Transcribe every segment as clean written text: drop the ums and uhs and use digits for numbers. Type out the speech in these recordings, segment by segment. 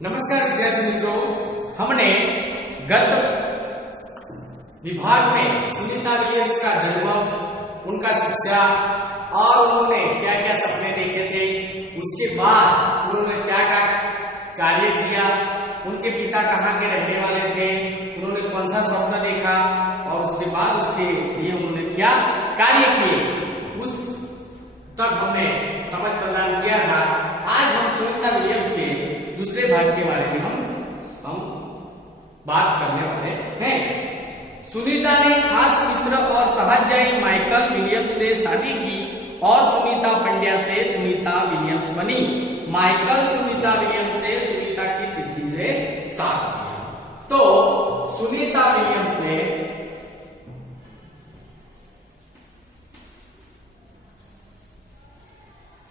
नमस्कार विद्यार्थी मित्रों, हमने गत विभाग में सुनीता विलियम्स का जन्म, उनका शिक्षा और उन्होंने क्या क्या सपने देखे थे, उसके बाद उन्होंने क्या क्या कार्य किया, उनके पिता कहाँ के रहने वाले थे, उन्होंने कौन सा स्वप्न देखा और उसके बाद उसके लिए उन्होंने क्या कार्य किए, उस तक हमने समझ प्रदान किया था। आज हम सुनीता विलियम्स के दूसरे भाग के बारे में हम बात करने वाले हैं। सुनीता ने खास मित्र और सहाध्यायी माइकल विलियम्स से शादी की और सुनीता पंड्या से सुनीता विलियम्स बनी। माइकल सुनीता विलियम्स से सुनीता की सिद्धि से साथ दिया। तो सुनीता विलियम्स ने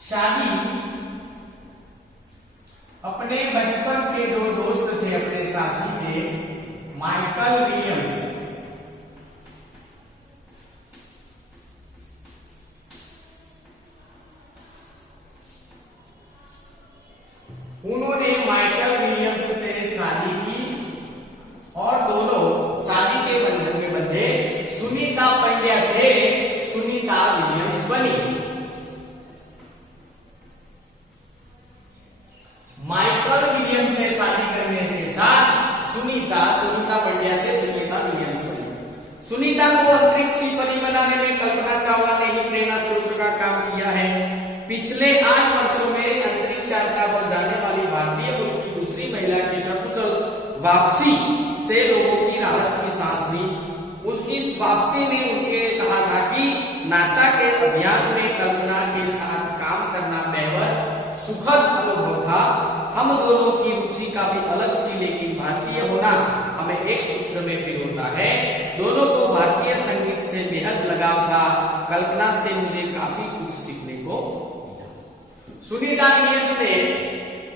शादी अपने बचपन के जो दोस्त थे, अपने साथी थे माइकल विलियम्स, उन्होंने माइकल विलियम्स से शादी की और दोनों शादी के बंधन में बंधे। सुनीता पंड्या से सुनीता विलियम्स बनी। माइकल विलियम्स से शादी करने के साथ सुनीता पंड्या से सुनीता विलियम्स बनी। सुनीता को अंतरिक्ष की परी बनाने में कल्पना चावला ने ही प्रेरणा स्रोत का काम किया है। पिछले 8 वर्षों में अंतरिक्ष यात्रा पर जाने वाली भारतीय ग्रुप की दूसरी महिला की सकुशल वापसी से लोगों की राहत की सांस ली। उसकी वापसी ने उनके कहा था कि नासा के अभियान में कल्पना के साथ काम करना बेहद सुखद अनुभव था। हम दोनों की रुचि काफी अलग थी, लेकिन भारतीय होना हमें एक सूत्र में पिरोता है। दोनों को भारतीय संगीत से बेहद लगाव था। कल्पना से मुझे काफी कुछ सीखने को मिला। सुनीता विलियम्स ने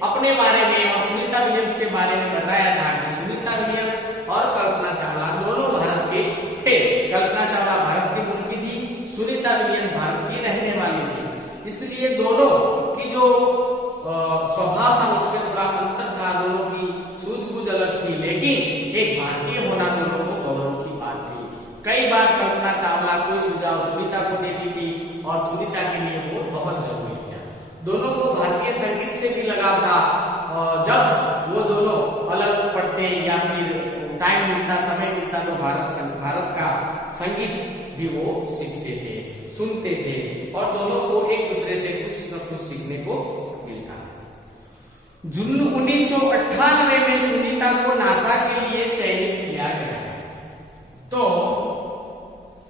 अपने बारे में और सुनीता विलियम्स के बारे में बताया था कि सुनीता विलियम्स और कल्पना चावला दोनों भारत के थे। कल्पना चावला भारत की मूल की थी, सुनीता विलियम्स भारत की रहने वाली थी। इसलिए दोनों की जो स्वभाव था उसमें थोड़ा अंतर था, दोनों की सूझबूझ अलग थी, लेकिन एक भारतीय होना दोनों को गौरव की बात थी। कई बार कल्पना चावला कोई सुझाव सुनीता को देती थी और सुनीता के लिए वो बहुत जरूरी था। दोनों को भारतीय संगीत से भी लगाव था। जब वो दोनों अलग पढ़ते या फिर टाइम मिलता, समय मिलता, तो भारत का संगीत भी वो सीखते थे, सुनते थे और दोनों को एक दूसरे से कुछ न कुछ सीखने को मिलता। जून 1998 में सुनीता को नासा के लिए चयनित किया गया। तो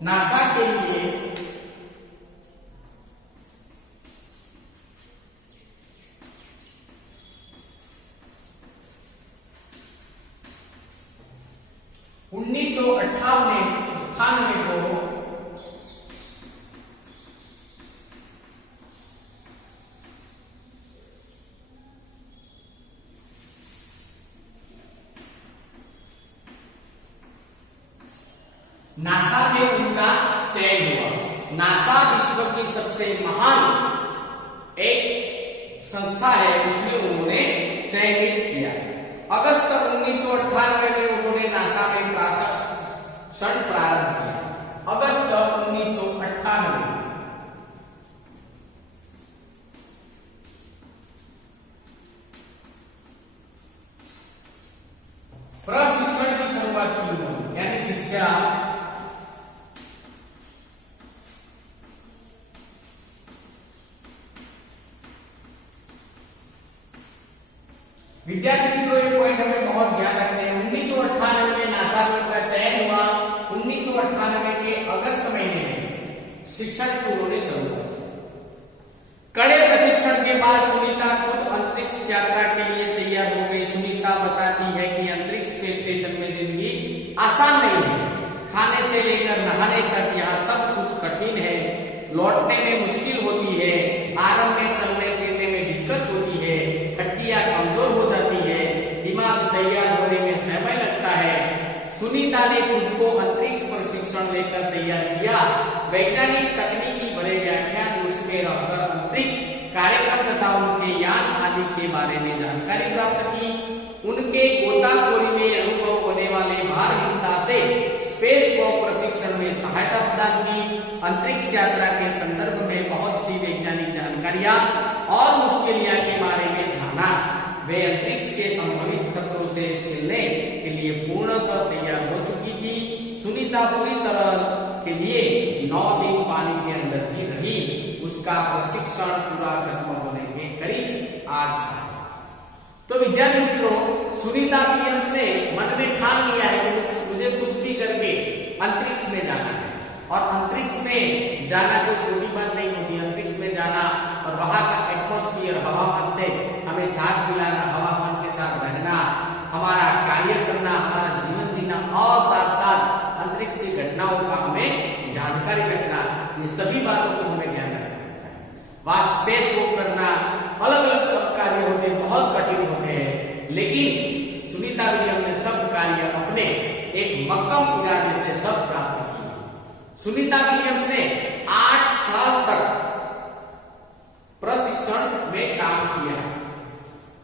नासा के लिए उन्नीस सौ 98 को नासा में उनका चयन हुआ। नासा विश्व की सबसे महान एक संस्था है, उसमें उन्होंने चयनित किया। अगस्त 1998 में उन्होंने नासा में प्रशिक्षण प्रारंभ किया। अगस्त 1998 प्रशिक्षण की शुरुआत की उन्होंने, यानी शिक्षा विद्यार्थी मित्रों, एक पॉइंट हमें बहुत ध्यान रखना है। 1998 में नासा में उनका चयन हुआ। 1998 के अगस्त महीने में शिक्षण की उन्होंने शुरुआत। कड़े प्रशिक्षण के बाद सुनीता खुद अंतरिक्ष यात्रा के लिए तैयार हो गई। सुनीता बताती है कि अंतरिक्ष के स्टेशन में जिंदगी आसान नहीं है। खाने से लेकर नहाने तक यहाँ सब कुछ कठिन है। लौटने में मुश्किल होती है। आरंभ में चलने फिरने में दिक्कत होती है। हड्डियां कमजोर हो जाती है। दिमाग तैयार होने में समय लगता है। सुनीता ने खुद को अंतरिक्ष प्रशिक्षण लेकर तैयार किया। वैज्ञानिक तकनीकी भरे व्याख्यान उसमें रहकर अंतरिक्ष कार्यक्रम तथा उनके यान आदि के बारे में जानकारी प्राप्त की। प्रदान की। अंतरिक्ष यात्रा के संदर्भ में बहुत सी वैज्ञानिक जानकारियां और मुश्किलियां के बारे में जाना। वे अंतरिक्ष के संभावित खतरों से खेलने के लिए पूर्णतः तैयार हो चुकी थी। सुनीता पूरी तरह के लिए 9 दिन पानी के अंदर भी रही। उसका प्रशिक्षण पूरा खत्म होने के करीब 8 साल। तो विद्यार्थी मित्रों, सुनीता विलियम्स ने मन में ठान लिया है कि मुझे कुछ भी करके अंतरिक्ष में जाना है। और अंतरिक्ष में जाना कोई छोटी बात नहीं होती। अंतरिक्ष में जाना और वहां का एटमॉस्फेयर, हवामान से हमें साथ मिलाना, हवामान के साथ रहना, हमारा कार्य करना, हमारा जीवन जीना और साथ साथ अंतरिक्ष की घटनाओं का हमें जानकारी रखना, ये सभी बातों को हमें ध्यान रखना है। वहां स्पेस वॉक करना, अलग अलग सब कार्य होते हैं, बहुत कठिन होते हैं, लेकिन सुनीता विलियम्स ने सब कार्य अपने एक मक्कम इरादे से सब प्राप्त किए। सुनीता विलियम्स ने 8 साल तक प्रशिक्षण में काम किया।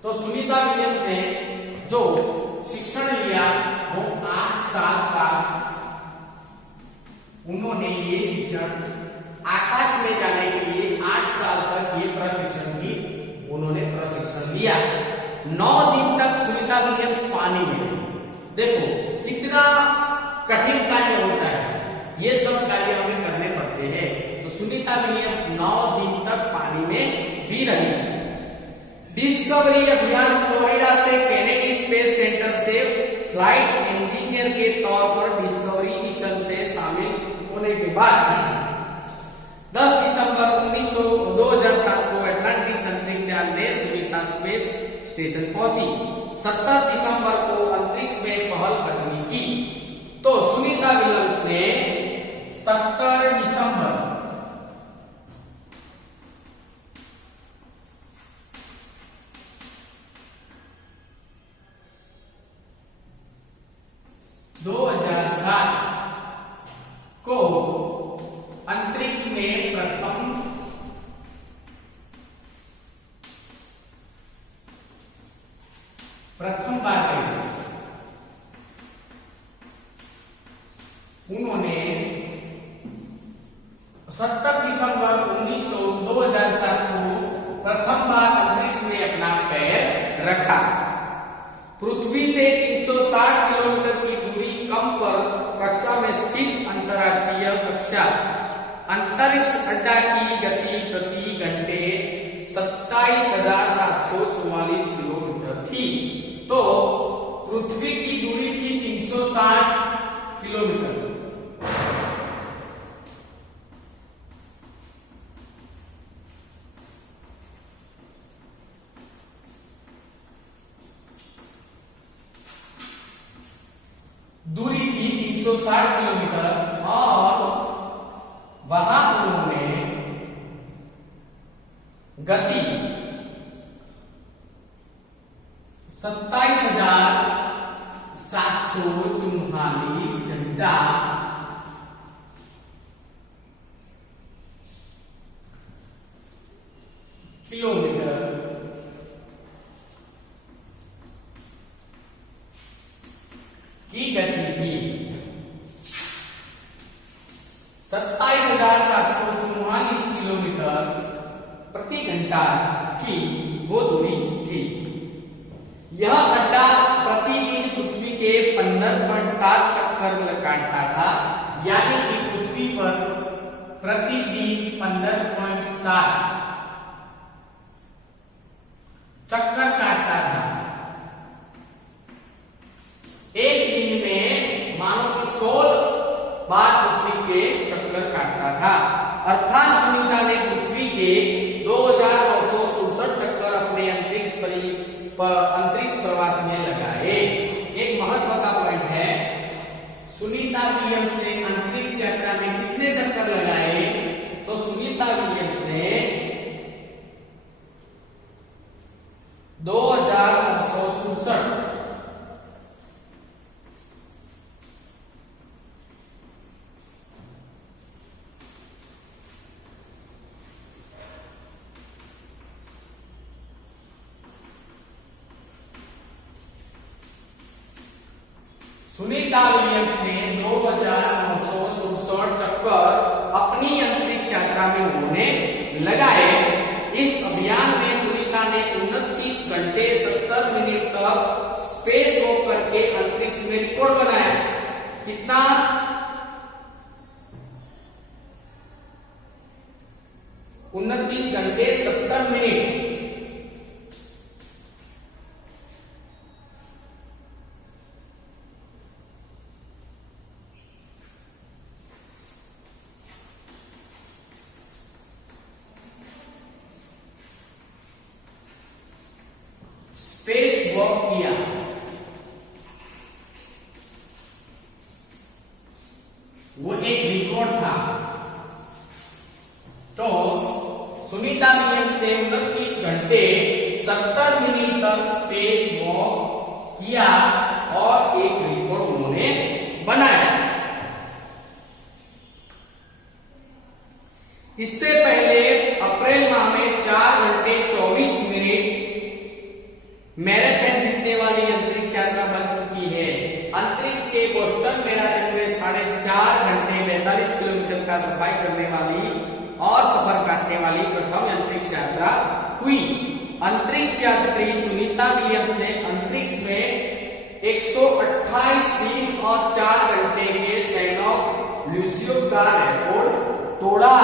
तो सुनीता विलियम्स ने जो शिक्षण लिया वो 8 साल का, उन्होंने ये शिक्षण आकाश में जाने के लिए 8 साल तक ये प्रशिक्षण भी उन्होंने प्रशिक्षण लिया। 9 दिन तक सुनीता विलियम्स पानी में। देखो कितना कठिन कार्य होता है, ये सब कार्य हमें करने पड़ते हैं। तो सुनीता विलियम्स 9 दिन तक पानी में भी रही थी। डिस्कवरी अभियान फ्लोरिडा से केनेडी स्पेस सेंटर से फ्लाइट इंजीनियर के तौर पर डिस्कवरी मिशन से शामिल होने के बाद 10 दिसंबर 2007 को अटलांटिस अंतरिक्ष यान ने सुनीता स्पेस स्टेशन पहुंची। 17 दिसंबर को अंतरिक्ष में पहल कदमी की। तो सुनीता विलियम्स ने 17 दिसंबर 2007 को अंतरिक्ष में प्रथम बार गई। उन्होंने 17 दिसंबर 2007 को प्रथम बार अंतरिक्ष में अपना पैर रखा। पृथ्वी से 360 किलोमीटर की दूरी कम पर कक्षा में स्थित अंतरराष्ट्रीय कक्षा अंतरिक्ष अड्डा की गति प्रति घंटे 27,744 किलोमीटर थी। तो पृथ्वी की दूरी थी 360 किलोमीटर। दूरी थी 360 किलोमीटर और वहां उन्होंने गति 27,744 घंटा किलोमीटर की गति थी। 27,744 किलोमीटर प्रति घंटा की वो दूरी थी। यह अड्डा प्रतिदिन पृथ्वी के 15.7 चक्कर काटता था, यानी कि पृथ्वी पर प्रतिदिन 15.7 चक्कर काटता था। एक दिन में मानो कि 100 बार पृथ्वी के चक्कर काटता था। अर्थात सुनीता ने पृथ्वी के 2,967 चक्कर अपने अंतरिक्ष प्रवास में लगाए। एक महत्व का पॉइंट है, सुनीता विलियम्स ने अंतरिक्ष यात्रा में कितने चक्कर लगाए? तो सुनीता विलियम्स ने 2,967 सुनीता विलियम्स ने 2,967 चक्कर यात्रा में उन्होंने लगाए। इस अभियान में सुनीता ने 29 घंटे 70 मिनट तक स्पेस वॉक करके अंतरिक्ष में रिकॉर्ड बनाया। कितना? 29 घंटे 70 मिनट। स्पेस वॉक किया। वो एक रिकॉर्ड था। तो सुनीता विलियम्स ने 29 घंटे 70 मिनट तक स्पेस वॉक किया और एक रिकॉर्ड उन्होंने बनाया। इससे पहले अप्रैल माह में 4 घंटे 24 मिनट मैराथन जीतने वाली अंतरिक्ष यात्रा बन चुकी है। अंतरिक्ष के बोस्टन मैराथन में 4.5 घंटे 42 किलोमीटर का सफाई करने वाली और सफर काटने वाली प्रथम अंतरिक्ष यात्रा हुई। अंतरिक्ष यात्री सुनीता विलियम्स ने अंतरिक्ष में 128 दिन और 4 घंटे के सैनॉक लुसियो का रिकॉर्ड तोड़ा।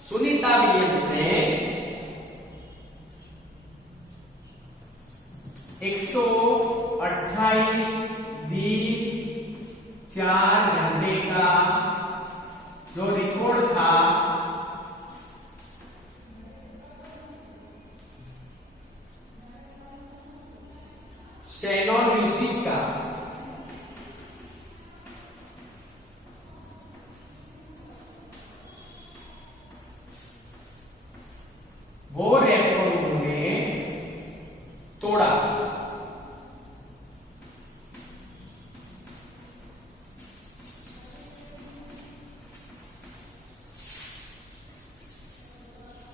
सुनीता विलियम्स ने 128 दिन 4 घंटे का जो रिकॉर्ड था शैनॉन लुसिक का, वो रिकॉर्ड उन्होंने तोड़ा।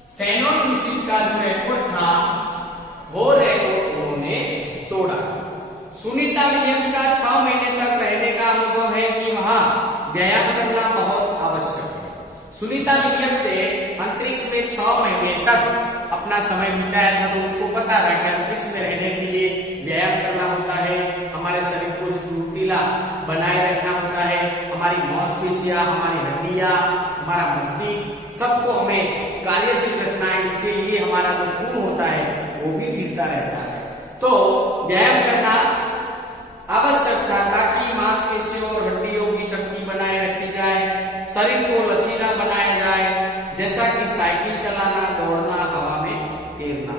शैनॉन लुसिक का जो रिकॉर्ड था वो रिकॉर्ड उन्होंने तोड़ा। सुनीता विलियम्स का 6 महीने तक रहने का अनुभव है कि वहां व्यायाम करना बहुत आवश्यक है। सुनीता विलियम्स ने अंतरिक्ष में 6 महीने तक अपना समय बिताया था, तो उनको पता था कि अंतरिक्ष में रहने के लिए व्यायाम करना होता है, हमारे शरीर को फुर्तीला बनाए रखना होता है, हमारी मांसपेशियां, हमारी हड्डियां, हमारा मस्तिष्क सबको हमें कार्यशील रखना है। इसके लिए हमारा जो खून होता है वो भी फिरता रहता है। तो व्यायाम करना आवश्यक था ताकि मांसपेशियों और हड्डियों की शक्ति बनाए रखी जाए, शरीर को लचीला बनाया जाए, जैसा कि साइकिल चलाना, दौड़ना, हवा में तैरना।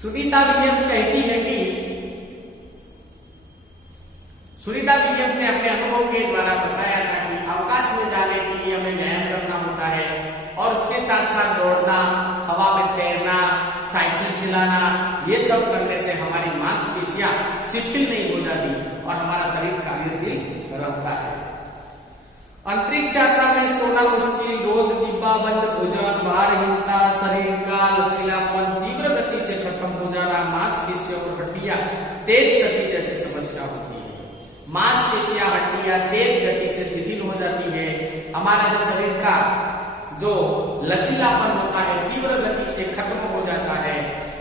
सुनीता विलियम्स कहती है कि सुनीता विलियम्स ने अपने अनुभव के द्वारा बताया था कि अवकाश में जाने के लिए हमें व्यायाम करना होता है और उसके साथ साथ दौड़ना, हवा में तैरना, साइकिल चलाना, ये सब करने से हमारी मांसपेशियां शिथिल नहीं हो जाती और हमारा शरीर कार्यशील रहता है। अंतरिक्ष यात्रा में सोना मुश्किल, रोज डिब्बा बंद भोजन, भारहीनता, शरीर का लचीलापन तीव्र गति से खत्म हो जाना, मांसपेशियों और हड्डियां तेज गति जैसी समस्या होती है। मांसपेशियां, हड्डियां तेज गति से शिथिल हो जाती है। हमारा जो शरीर का जो लचीलापन होता है तीव्र गति से खत्म हो जाता है,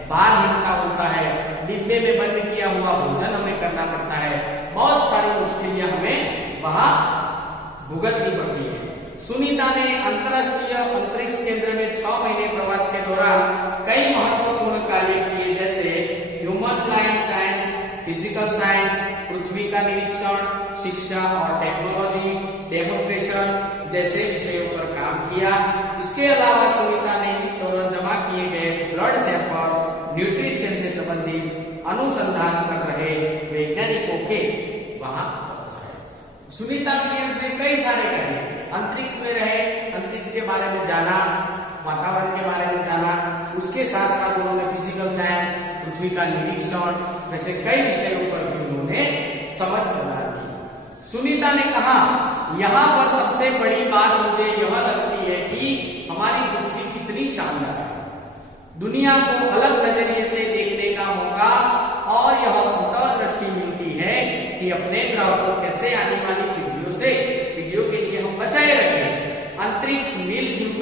भारहीनता होता है, डिब्बे में बंद किया हुआ भोजन हमें करना पड़ता है, बहुत सारी मुश्किलें हमें वहां भुगतनी पड़ती है। सुनीता ने अंतरराष्ट्रीय अंतरिक्ष केंद्र में 6 महीने प्रवास के दौरान कई महत्वपूर्ण कार्य किए, जैसे human life science, physical science, पृथ्वी का निरीक्षण, शिक्षा और टेक्नोलॉजी, डेमोन्स्ट्रेशन जैसे विषयों पर काम किया। इसके अलावा सुनीता ने इस दौरान जमा किए गए ब्लड सैंपल, न्यूट्रिशन से संबंधित अनुसंधान कर रहे वैज्ञानिकों के वहां पहुंचाए। सुनीता विलियम्स ने कई सारे कार्य अंतरिक्ष में रहे, अंतरिक्ष के बारे में जाना, वातावरण के बारे में जाना, उसके साथ साथ उन्होंने फिजिकल साइंस, पृथ्वी का निरीक्षण वैसे कई विषयों पर भी उन्होंने समझ प्रदान की। सुनीता ने कहा, यहाँ पर सबसे बड़ी बात मुझे यह लगती है कि हमारी पृथ्वी कितनी शानदार है। दुनिया को अलग नजरिए से देखने का मौका और यह अंतर्दृष्टि मिलती है कि अपने ग्रह को कैसे आने वाली पीढ़ियों से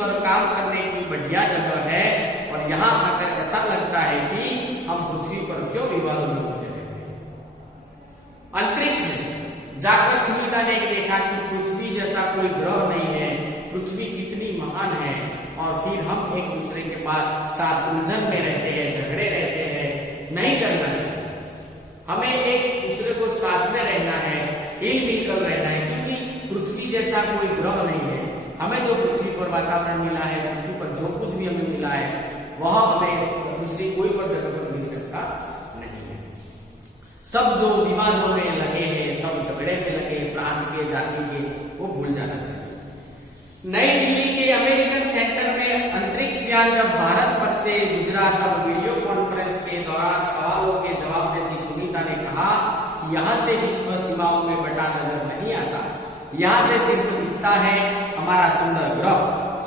और काम करने की बढ़िया जगह है और यहाँ आकर ऐसा लगता है कि हम पृथ्वी पर क्यों विवादों में उलझे रहते हैं। अंतरिक्ष में जाकर सुनीता ने देखा कि पृथ्वी जैसा कोई ग्रह नहीं है, पृथ्वी कितनी महान है और फिर हम एक दूसरे के साथ उलझन में रहते हैं, झगड़े रहते हैं। नहीं करना चाहिए, हमें एक दूसरे को साथ में रहना है, हिल मिलकर रहना है, क्योंकि पृथ्वी जैसा कोई ग्रह नहीं है। हमें जो पृथ्वी पर वातावरण मिला है, पृथ्वी पर जो कुछ भी हमें मिला है, वह हमें दूसरी कोई पर जगह पर मिल सकता नहीं है। सब जो विवादों में लगे हैं, सब झगड़े में लगे प्रांत के, जाति के, वो भूल जाना चाहिए। नई दिल्ली के अमेरिकन सेंटर में अंतरिक्ष यान जब भारत पर से गुजरा तब वीडियो कॉन्फ्रेंस के दौरान सवालों के जवाब देती सुनीता ने कहा कि यहाँ से विश्व सीमाओं में बटा नजर नहीं आता, यहाँ से सिर्फ दिखता है हमारा सुंदर ग्रह,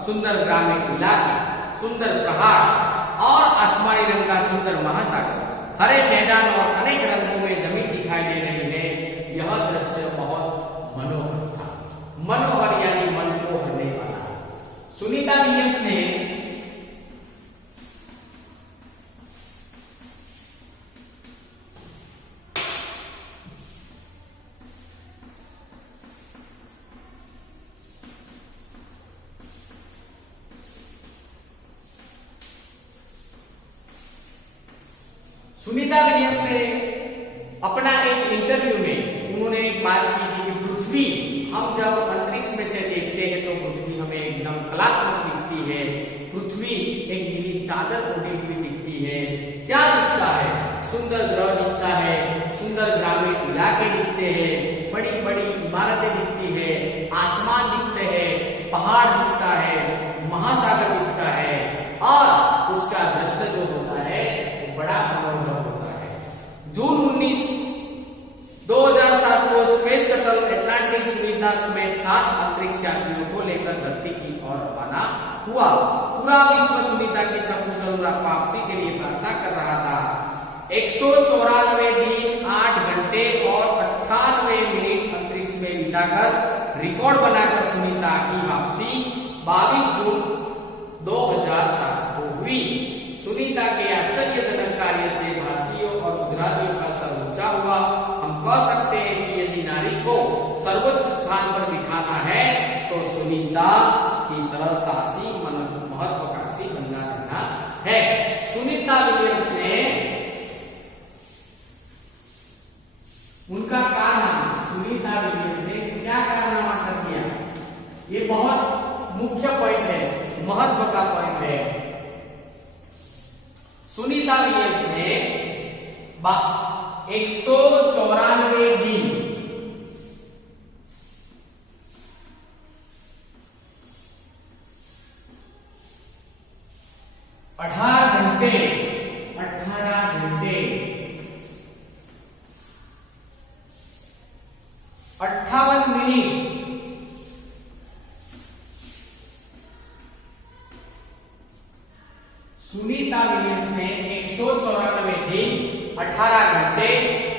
सुंदर ग्रामीण इलाका, सुंदर पहाड़ और आसमानी रंग का सुंदर महासागर, हरे मैदान और अनेक रंगों में जमीन दिखाई दे रही है। यह दृश्य बहुत मनोहर था। मनोहर यानी मन को हरने वाला। सुनीता विलियम्स ने अपना एक इंटरव्यू में उन्होंने एक बात की कि पृथ्वी हम जब अंतरिक्ष में से देखते हैं तो पृथ्वी हमें एकदम कलात्मक दिखती है, पृथ्वी एक नीली चादर ओढ़ी हुई दिखती है। क्या दिखता है? सुंदर ग्रह दिखता है, सुंदर ग्रामीण इलाके दिखते हैं, बड़ी बड़ी इमारतें दिखती है, आसमान दिखते हैं, पहाड़ दिखता है, महासागर दिखता है और उसका दृश्य जो होता है वो बड़ा मनोहर होता है। जून 19, 2007 को स्पेस शटल एटलांटिक सुनीता समेत 7 अंतरिक्ष यात्रियों को लेकर धरती की ओर रवाना हुआ। पूरा विश्व सुनीता की सकुशल वापसी के लिए प्रार्थना कर रहा था। 194 दिन 8 घंटे और 98 मिनट अंतरिक्ष में बिताकर रिकॉर्ड बनाकर सुनीता की वापसी 22 जून 2007 को हुई। सुनीता के आश्चर्यजनक कार्य से भारतीयों और गुजरातियों का सर ऊंचा हुआ। हम कह सकते हैं कि यदि नारी को सर्वोच्च स्थान पर बिठाना है तो सुनीता की तरह साहसी महत्वाकांक्षी बनना रहना है। सुनीता विलियम्स ने उनका कारनामा, सुनीता विलियम्स ने क्या कारनामा कर दिया, ये बहुत मुख्य पॉइंट है, महत्व का पॉइंट है। सुनीता विलियम्स ने 194 दिन 18 घंटे 58 मिनट सुनीता विलियम्स ने 194 दिन 18 घंटे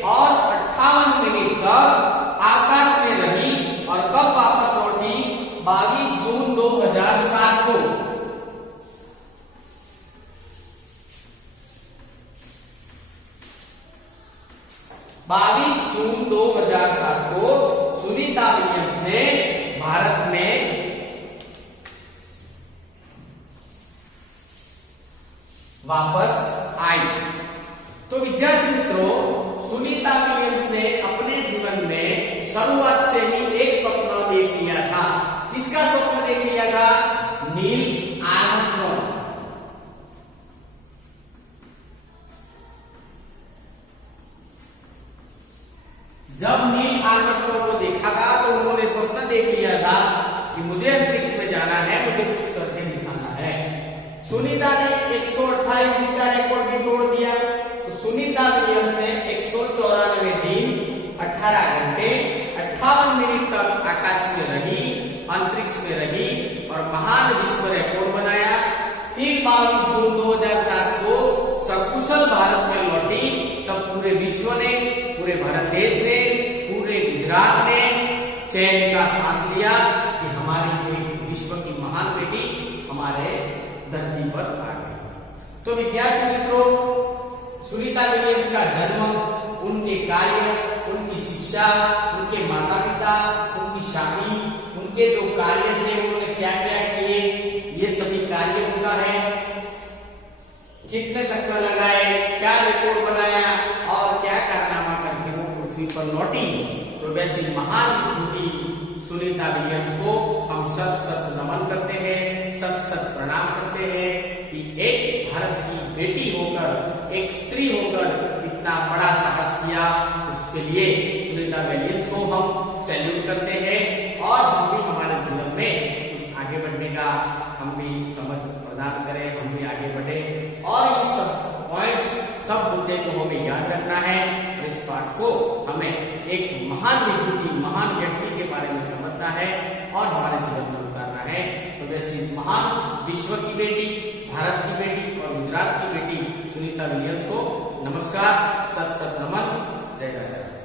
और 58 मिनट तक आकाश में रही और कब वापस लौटी? 22 जून 2007 को। जून 2007 को सुनीता विलियम्स ने भारत में वापस आई। तो विद्यार्थी मित्रों, सुनीता विलियम्स ने अपने जीवन में शुरुआत से ही एक स्वप्न देख लिया था। किसका स्वप्न देख लिया था? Neil Armstrong. जब नील आर्मस्ट्रॉन्ग को देखा था तो उन्होंने स्वप्न देख लिया था कि मुझे अंतरिक्ष में जाना है, मुझे कुछ करके दिखाना है। सुनीता ने 128 दिन का रिकॉर्ड भी तोड़ दिया। तो सुनीता विलियम्स ने 194 दिन 18 घंटे 58 मिनट तक आकाश में रही, अंतरिक्ष में रही और महान विश्व रिकॉर्ड बनाया। फिर 22 जून 2007 को सकुशल भारत में लौटी। तब पूरे विश्व ने, पूरे भारत देश ने, पूरे गुजरात ने चैन का सांस लिया कि हमारी एक विश्व की महान बेटी हमारे धरती पर आ गई। तो विद्यार्थी मित्रों, सुनीता विलियम्स का जन्म, उनके कार्य, उनकी शिक्षा, उनके माता पिता, उनकी शादी, उनके जो कार्य थे उन्होंने क्या क्या किए, ये सभी कार्य उनका है। कितने चक्कर लगाए, क्या रिपोर्ट बनाया और क्या कारनामा करके वो पृथ्वी पर लौटी। तो वैसी महान विभूति सुनीता विलियम्स को हम सत सत नमन करते हैं, सत सत प्रणाम करते हैं कि एक भारत की बेटी होकर, एक स्त्री होकर इतना बड़ा साहस किया। उसके लिए सुनीता विलियम्स को हम सैल्यूट करते हैं और हम भी हमारे जीवन में आगे बढ़ने का हम भी समझ प्रदान करें, हम भी आगे बढ़े और ये सब पॉइंट्स, सब मुद्दे को हमें याद रखना है। इस पाठ को हमें एक महान विभूति, महान व्यक्ति के बारे में समझना है और हमारे जीवन में उतारना है। तो वैसी महान विश्व की बेटी, भारत की बेटी और गुजरात की बेटी सुनीता विलियम्स को नमस्कार, सत सत नमन, जय राजा।